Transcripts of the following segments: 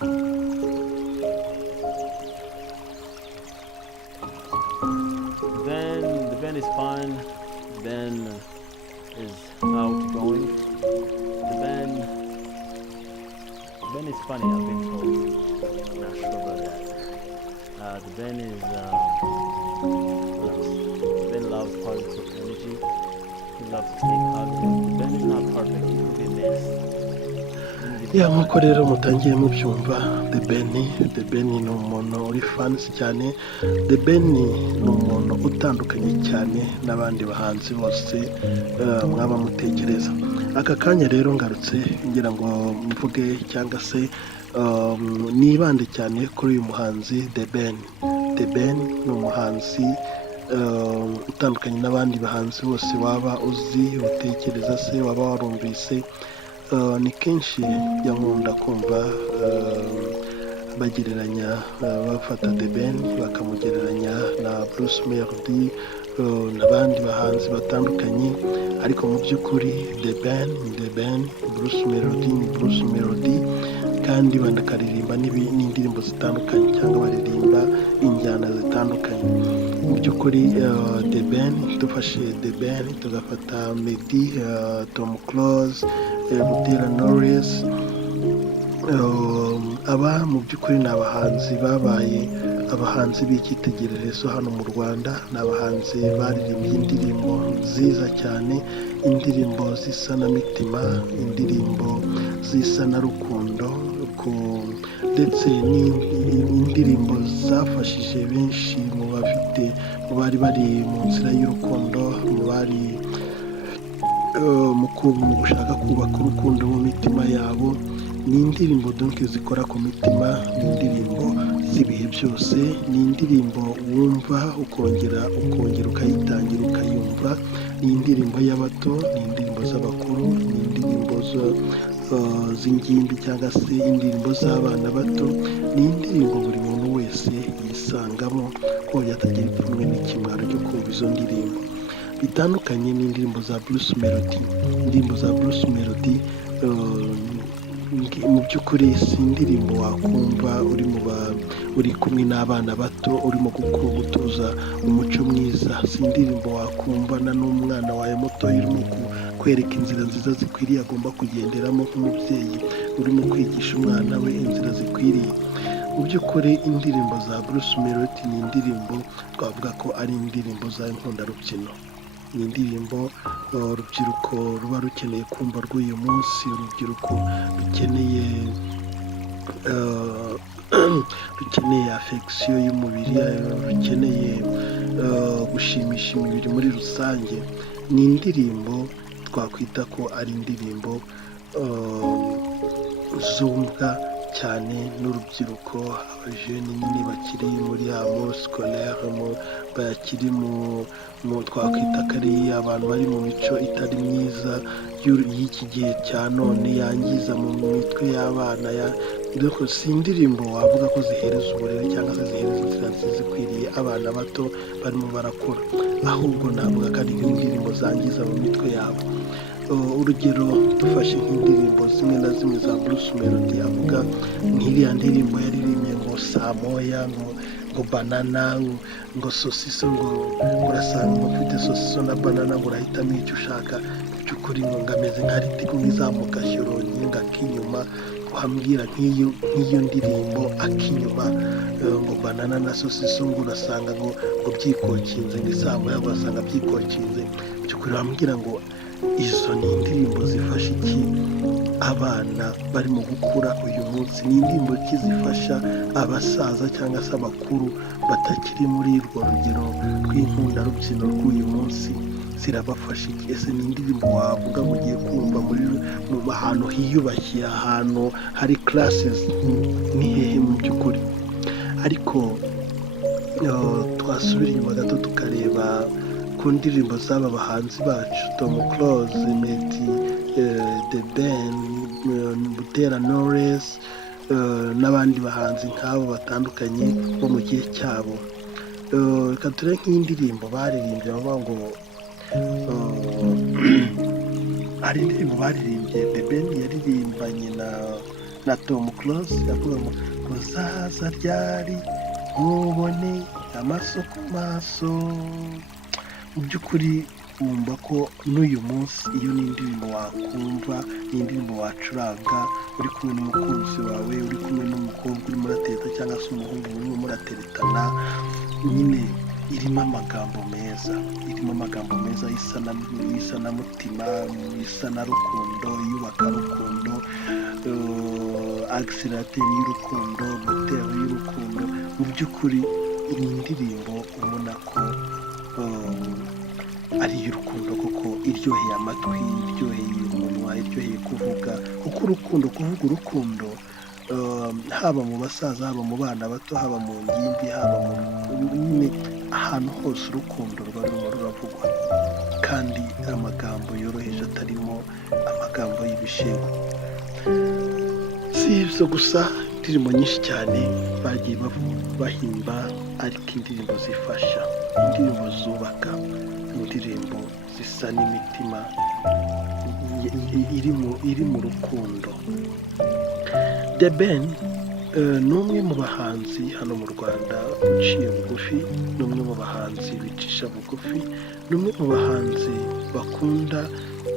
Then the band is fun. The band is outgoing. The band is funny. I've been told. I'm not sure about that. The band is the band loves positive energy. He loves to stay positive. The band is not perfect. It could be a mess. nk'uko rero mutangiye mubyumva The Ben ni umuntu uri fansi cyane. The Ben ni umuntu utandukanye cyane n'abandi bahanzi bose mwaba mutekereza. Aka kanya rero ngarutse ngira ngo mvuge cyangwa se nibande cyane kuri uyu muhanzi The Ben. The Ben ni umuhanzi utandukanye n'abandi bahanzi bose waba uzi utekereza se waba warumvise. Ni kenshi yankunda kumva bagereranya bafata The Ben bakamugereranya na Bruce Melody n'abandi bahanzi batandukanye, ariko mu by'ukuri The Ben, Bruce Melody kandi banakaririmba n'indirimbo zitandukanye cyangwa baririmba injyana zitandukanye. Mu by'ukuri The Ben, dufashe The Ben tugafata Meddy, Tom Close, Butera Knowless, aba mu by'ukuri ni abahanzi babaye abahanzi b'icyitegererezo hano mu Rwanda. Ni abahanzi baririmbye indirimbo nziza cyane, indirimbo zisa na mitima, indirimbo zisa na rukundo, ndetse n'indirimbo zafashije benshi mu bari bari mu nzira y'urukundo, mu bari mu gushaka kubaka urukundo mu mitima yabo. Ni indirimbo donc zikora ku mitima, ni indirimbo z'ibihe byose, ni indirimbo wumva ukongera ukayitangira ukayumva. Ni indirimbo y'abato, ni indirimbo z'abakuru, ni indirimbo z'ingimbi cyangwa se indirimbo z'abana bato. Ni indirimbo buri muntu wese yisangamo ko yatagira ipfunwe n'ikimwaro cyo kumva izo ndirimbo. Bitandukanye n'indirimbo za Bruce Melody. Indirimbo za Bruce Melody mu by'ukuri si indirimbo wakumva uri kumwe n'abana bato urimo gutoza umuco mwiza. Si indirimbo wakumvana n'umwana wawe muto urimo kwereka inzira nziza zikwiriye agomba kugenderamo nk'umubyeyi urimo kwigisha umwana we inzira zikwiriye. Mu by'ukuri indirimbo za Bruce Melody ni indirimbo twavuga ko ari indirimbo za inkundarubyino. Ni indirimbo urubyiruko ruba rukeneye kumva rw'uyu munsi, urubyiruko rukeneye affection y'umubiri, rukeneye gushimisha imibiri muri rusange. Ni indirimbo twakwita ko ari indirimbo zumvwa cyane n'urubyiruko, abajene nyine bakiri muri amour scolaire, bakiri mu twakwita ko ari abantu bari mu mico itari myiza y'iki gihe cya none, yangiza mu mitwe y'abana. Si indirimbo wavuga ko zihereza uburere cyangwa se zihereza inzira nziza ikwiriye abana bato barimo barakura, ahubwo navuga ko ari indirimbo zangiza mu mitwe yabo. Urugero dufashe nk'indirimbo zimwe na zimwe za Bruce Melody, avuga nk'iriya ndirimbo yaririmbye ngo saa moya, ngo banana, ngo sosiso, ngo urasanga ufite sosiso na banana ngo urahitamo icyo ushaka. By'ukuri ngo ngameze nka ritiko nk'izamuka shyoronyi ngakinyuma, wambwira nk'iyo ndirimbo akinyuma ngo banana na sosiso ngo urasanga ngo byikokinze, ngo saa moya urasanga byikokinze. By'ukuri wambwira ngo izo ni indirimbo zifasha iki abana barimo gukura uyu munsi? Ni indirimbo ki zifasha abasaza cyangwa se abakuru batakiri muri urwo rugero rw'inkundarubyino rw'uyu munsi? Zirabafasha iki? Ese ni indirimbo wavuga ngo ugiye kumva mu ahantu hiyubashye, ahantu hari classes? Ni hehe mu by'ukuri? Ariko twasubira inyuma gato tukareba ku ndirimbo z'aba bahanzi bacu, Tom Close, Meddy, The Ben, Butera Knowless n'abandi bahanzi nk'abo batandukanye bo mu gihe cyabo. Reka turebe nk'indirimbo baririmbye bavuga ngo hari indirimbo baririmbye The Ben yaririmbanye na Tom Close yavuga ngo uzaza ryari nkubone amaso ku maso. Mu by'ukuri wumva ko n'uyu munsi iyo n'indirimbo wakumva n'indirimbo wacuranga uri kumwe n'umukunzi wawe, uri kumwe n'umukobwa urimo uratereta cyangwa se umuhungu urimo murateretana, nyine irimo amagambo meza y'isanamutima, y'isanarukundo, yubaka rukundo, agisirateri y'urukundo, moteri y'urukundo. Mu by'ukuri ni indirimbo ubona ko ari iy'urukundo kuko iryoheye amatwi, iryoheye umunwa, iryoheye kuvuga, kuko kuvuga urukundo haba mu basaza, haba mu bana bato, haba mu ngimbi, haba nyine ahantu hose urukundo ruba rurimo ruravugwa, kandi amagambo yoroheje atarimo amagambo y'ibishego. Si ibyo gusa, indirimbo nyinshi cyane bagiye bahimba, ariko indirimbo zifasha, indirimbo zubaka, indirimbo zisa n'imitima iri mu rukundo. The Ben ni umwe mu bahanzi hano mu Rwanda uciye bugufi, ni umwe mu bahanzi bicisha bugufi, ni umwe mu bahanzi bakunda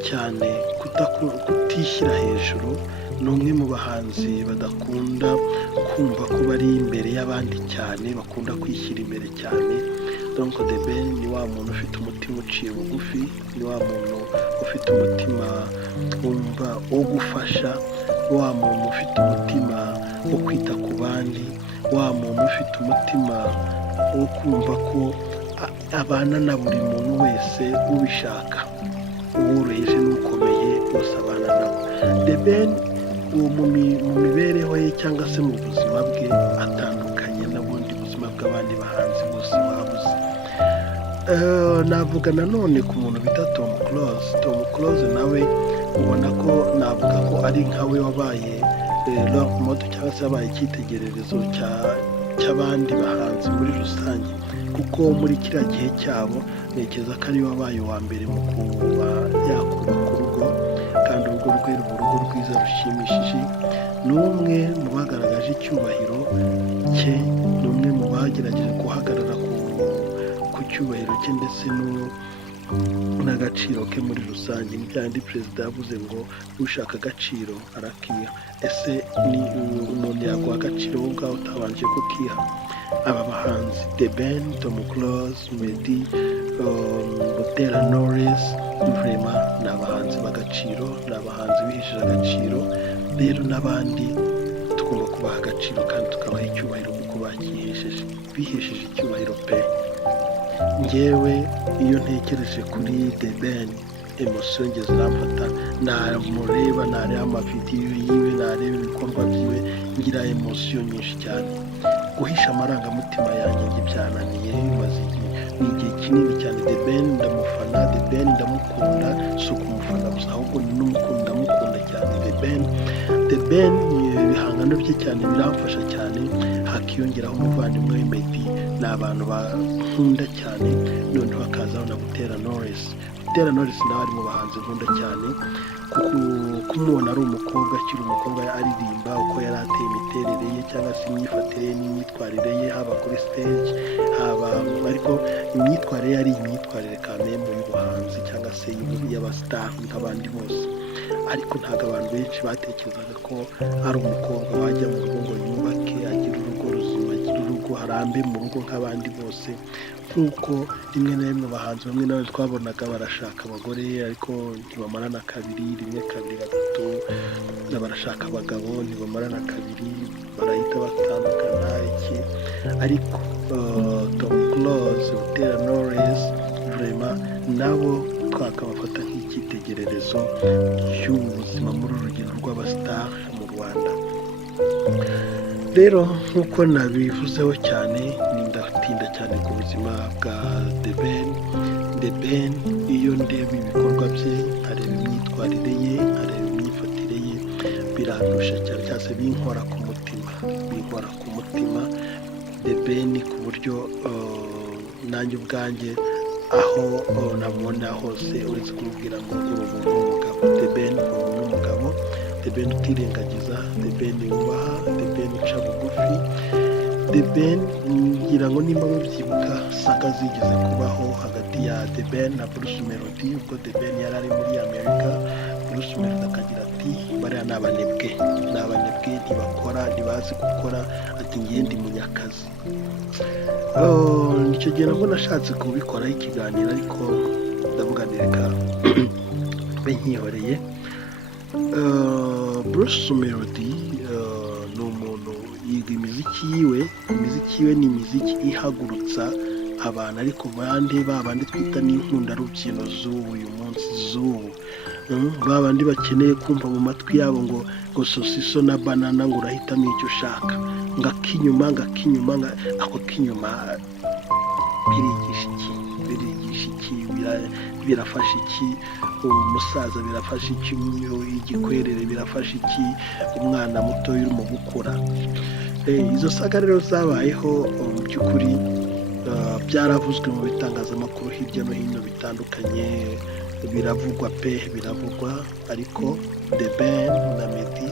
cyane kutishyira hejuru, ni umwe mu bahanzi badakunda kumva ko bari imbere y'abandi cyane, bakunda kwishyira imbere cyane. Donc The Ben ni wa muntu ufite umutima uciye bugufi, ni wa muntu ufite umutima wumva wo gufasha, wa muntu ufite umutima wo kwita ku bandi, wa muntu ufite umutima wo kumva ko abana na buri muntu wese ubishaka, uworoheje n'ukomeye bose abana nabo. The Ben uwo mu mibereho ye cyangwa se mu buzima bwe atandukanye n'ubundi buzima bw'abandi bahanzi bose babuze. Navuga nanone ku muntu bita Tom Close nawe ubona ko navuga ko ari nkawe wabaye role model cyangwa se yabaye icyitegererezo cy'abandi bahanzi muri rusange, kuko muri kiriya gihe cyabo ntekereza ko ari wabaye uwa mbere mu kuba yakubaka urugo, kandi urugo rwe ruba urugo rwiza rushimishije. Ni umwe mu bagaragaje icyubahiro cye, ni umwe mu bagerageje guhagarara ku cyubahiro cye ndetse n'agaciro ke muri rusange. Ni byandi perezida yavuze ngo ushaka agaciro arakiha. Ese ni umuntu yaguha agaciro wowe ubwawe utabanje kukiha? Aba bahanzi The Ben, Tom Close, Meddy, Butera Knowless, vraiment ni abahanzi b'agaciro, ni abahanzi bihesheje agaciro. Rero n'abandi tugomba kubaha agaciro kandi tukabaha icyubahiro kuko bihesheje icyubahiro pe. Njyewe iyo ntekereje kuri The Ben, emosiyo nge ziramfata, namureba, nareba amavideyo yiwe, nareba ibikorwa byiwe, ngira emosiyo nyinshi cyane. Guhisha amarangamutima yanjye njye byananiye, bimaze igihe kinini cyane. The Ben ndamufana, The Ben ndamukunda, si ukumufana gusa ahubwo ni n'umukunda, ndamukunda cyane The Ben ibihangano bye cyane biramfasha cyane, hakiyongeraho umuvandimwe we Meddy, ni abantu bankunda cyane, noneho hakazaho na Butera Knowless nawe ari mu bahanzi nkunda cyane, kumubona ari umukobwa, akiri umukobwa aririmba, uko yari ateye imiterere ye cyangwa se imyifatire ye n'imyitwarire ye, haba kuri stage, ariko imyitwarire ye ari imyitwarire kamembe y'ubuhanzi cyangwa se y'abasitari nk'abandi bose. Ariko ntabwo abantu benshi batekerezaga ko ari umukobwa wajya mu rugo ngo yubake, agire urugo ruzima, agire urugo harambe mu rugo nk'abandi bose, nk'uko rimwe na rimwe abahanzi bamwe na bamwe twabonaga barashaka abagore ariko ntibamarana kabiri, rimwe kabiri gatatu, barashaka abagabo ntibamarana kabiri, barahita batandukana iki. Ariko Tom Close, Butera Knowless, vraiment nabo twakabafata nk'icyitegererezo cy'ubu buzima muri uru rugendo rw'abasitari mu Rwanda. Rero nk'uko nabivuzeho cyane, ndatinda cyane ku buzima bwa The Ben. Iyo ndeba ibikorwa bye, nkareba imyitwarire ye, nkareba imyifatire ye, birandusha cyane cyangwa se binkora ku mutima The Ben, ku buryo nanjye ubwanjye aho namubona hose uretse kumubwira ngo uri umuntu w'umugabo. The Ben ni umuntu w'umugabo, The Ben utirengagiza, The Ben wubaha, The Ben uca bugufi, The Ben ngira ngo nimba mubyibuka saga zigeze kubaho hagati ya The Ben na Bruce Melody, ubwo The Ben yari ari muri Amerika, Bruce Melody akagira ati bariya ni abanebwe ntibakora, ntibazi gukora, ati ngiye ndi munyakazi. Nicyo gihe nabwo nashatse kubikoraho ikiganiro ariko ndavuga reka mbe nkihoreye. Bruce Melody ni umuntu yiga imiziki yiwe ni imiziki ihagurutsa abantu, ariko babandi twita n'inkundarubyino uyu munsi babandi bakeneye kumva mu matwi yabo ngo sosiso na banana ngo urahitamo icyo ushaka, ngakinyuma ako kinyuma birigisha iki, birafasha iki umusaza, birafasha iki igikwerere, birafasha iki umwana muto urimo gukura. Izo saga rero zabayeho mu by'ukuri, byaravuzwe mu bitangazamakuru hirya no hino bitandukanye, biravugwa, ariko The Ben na Meddy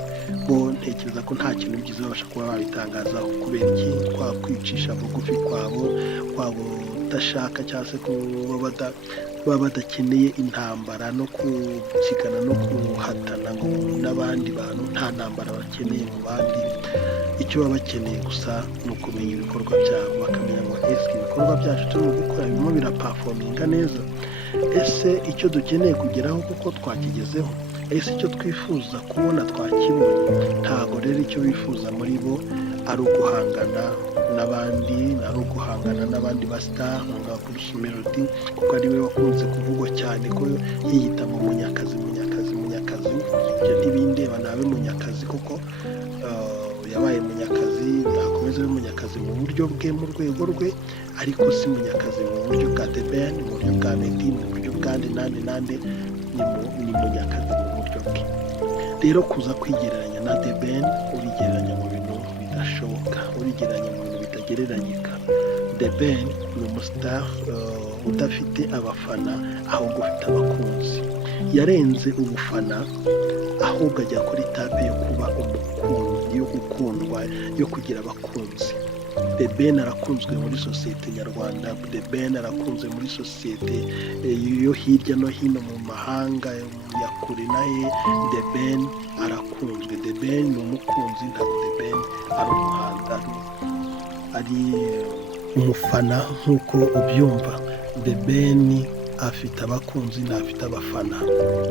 bo ntekereza ko nta kintu byiza babasha kuba babitangazaho. kubera iki? Kwa kwicisha bugufi kwabo, kwabo udashaka cyangwa se kuba badakeneye intambara no gusigana no guhatana ngo n'abandi bantu, nta ntambara bakeneye mu bandi. Icyo baba bakeneye gusa ni ukumenya ibikorwa byabo, bakamenya ngo ese ibikorwa byacu turimo gukora birimo birapafominga neza, ese icyo dukeneye kugeraho kuko twakigezeho, ese icyo twifuza kubona twakibonye. Ntabwo rero icyo bifuza muri bo ari uguhangana n'abandi ba star nka Bruce Melody, kuko ari we wakunze kuvugwa cyane ko yiyita mu munyakazi. Ibyo ntibindeba, nabe munyakazi kuko yabaye munyakazi, nakomeza abe munyakazi mu buryo bwe, mu rwego rwe, ariko si munyakazi mu buryo bwa The Ben, mu buryo bwa Meddy, mu buryo bwa nande ni munyakazi mu buryo bwe. Rero kuza kwigereranya na The Ben, urigereranya mu bintu bidashoboka, urigereranya mu bintu bitagereranyika. The Ben ni umustar udafite abafana, ahubwo ufite abakunzi. Yarenze ubufana, ahubwo ajya kuri tape yo kuba umukunzi, yo gukundwa, yo kugira abakunzi. The Ben arakunzwe muri sosiyete nyarwanda, The Ben arakunzwe muri sosiyete yo hirya no hino mu mahanga ya kure nahe. The Ben arakunzwe, The Ben ni umukunzi, ntabwo The Ben ari umuhanda, ari umufana nk'uko ubyumva. The Ben afite abakunzi, ntafite abafana.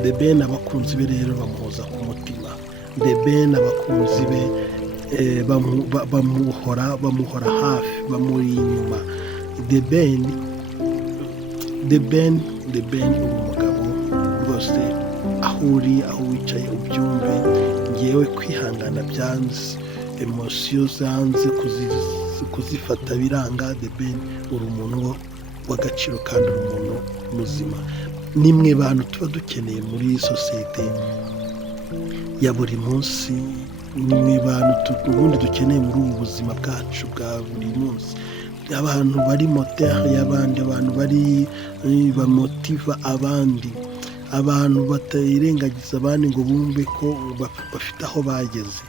The Ben abakunzi be rero bamuhoza ku mutima. The Ben abakunzi be bamuhora hafi, bamuri inyuma. The Ben uri umugabo rwose, aho uri, aho wicaye ubyumve. Ngewe kwihangana byanze, emosiyo zanze kuzifata biranga. The Ben uri umuntu w'agaciro kandi uri umuntu muzima. Nimwe bantu tuba dukeneye muri sosiyete ya buri munsi, nimwe bantu ubundi dukeneye muri ubu buzima bwacu bwa buri munsi. Abantu bari moteur y'abandi, abantu bari bamotiva abandi, abantu batayirengagiza abandi ngo bumve ko bafite aho bageze.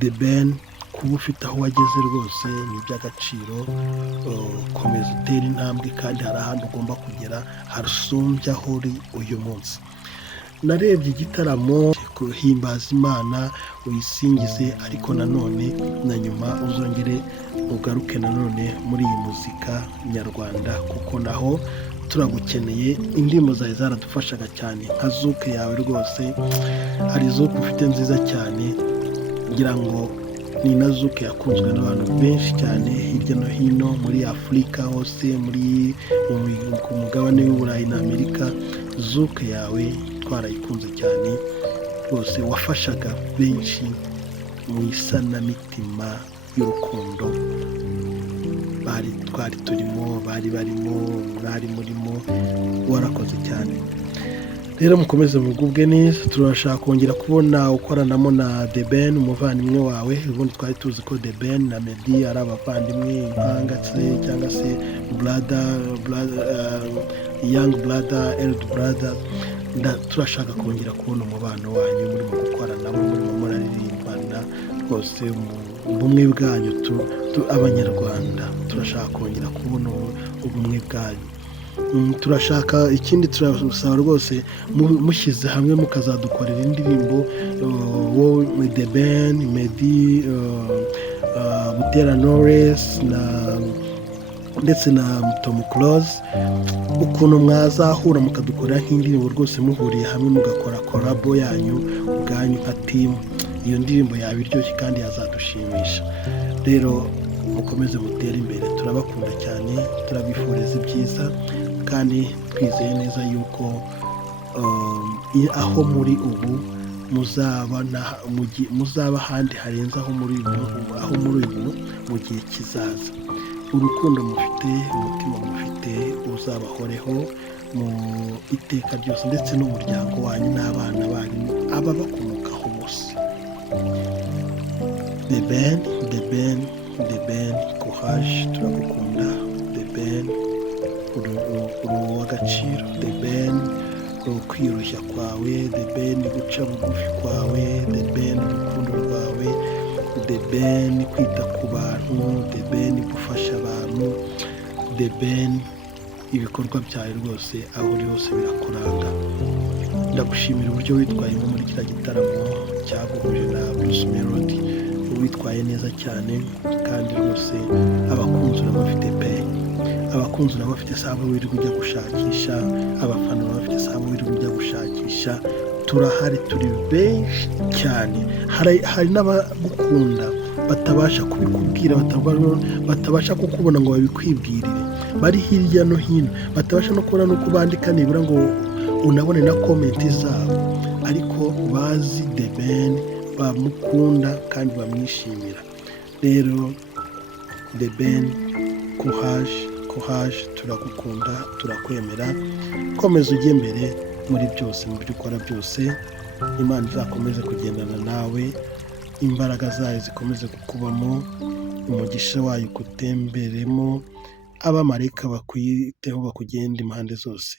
The Ben, kuba ufite aho wageze rwose ni iby'agaciro. Komeza utera intambwe, kandi hari ahandi ugomba kugera hasumbye aho uri uyu munsi. Narebye igitaramo kuhimbaza Imana, uyisingize, ariko nanone na nyuma uzongere ugaruke nanone muri iyi muzika nyarwanda, kuko naho turagukeneye. Indirimbo zawe zaradufashaga cyane, nka Zuke yawe rwose, hari Zuke ufite nziza cyane, ngira ngo ni na Zuke yakunzwe n'abantu benshi cyane hirya no hino muri Afurika hose, ku mugabane w'Uburayi na Amerika. Zuke yawe twarayikunze cyane rwose, wafashaga benshi mu isanamitima y'urukundo twari turimo, mwari murimo. Warakoze cyane. Rero mukomeze mugubwe neza. Turashaka kongera kubona ukoranamo na The Ben, umuvandimwe wawe. Ubundi twari tuzi ko The Ben na Meddy ari abavandimwe, impanga cyangwa se brother, young brother, elder brother. turashaka kongera kubona umubano wanyu murimo gukorana murimo muraririmbana rwose mu bumwe bwanyu abanyarwanda turashaka kongera kubona ubumwe bwanyu. Turashaka ikindi turasaba rwose mushyize hamwe mukazadukorera indirimbo wowe The Ben, Meddy, Butera Knowless ndetse na Tom Close, ukuntu mwazahura mukadukorera nk'indirimbo rwose muhuriye hamwe mugakora korabo yanyu ubwanyu nka timu. Iyo ndirimbo yaba iryoshye kandi yazadushimisha. Rero mukomeze mutere imbere, turabakunda cyane, turabifuriza ibyiza kandi twizeye neza yuko aho muri ubu muzaba ahandi harenze aho muri ubu mu gihe kizaza. Urukundo mufite, umutima mufite uzabahoreho mu iteka ryose, ndetse n'umuryango wanyu n'abana banyu ababakomokaho bose. The Ben, courage, turagukunda. The Ben, uri uw'agaciro. The Ben, kwirushya kwawe. The Ben, guca bugufi kwawe. The Ben, urukundo rwawe. The Ben, kwita ku bantu. The Ben, gufasha abantu. The Ben, ibikorwa byawe rwose aho uri hose birakuranga. Ndagushimira uburyo witwayemo muri kiriya gitaramo cyaguhuje na Bruce Melody. Witwaye neza cyane kandi rwose abakunzi urabafite pe. Abakunzi urabafite sabo wirirwa ujya gushakisha, abafana urabafite sabo wirirwa ujya gushakisha. Turahari, turi benshi cyane. Hari n'abagukunda batabasha kubikubwira, batabasha kukubona ngo babikwibwirire, bari hirya no hino, batabasha no kubona nuko bandika nibura ngo unabone na komenti zabo, ariko bazi The Ben, bamukunda kandi bamwishimira. Rero The Ben, courage, turagukunda, turakwemera. Komeza ujye mbere muri byose, mu byo ukora byose. Imana izakomeze kugendana nawe, imbaraga zayo zikomeze kukubamo, umugisha wayo ukutemberemo, abamarayika bakwiteho bakugenda impande zose.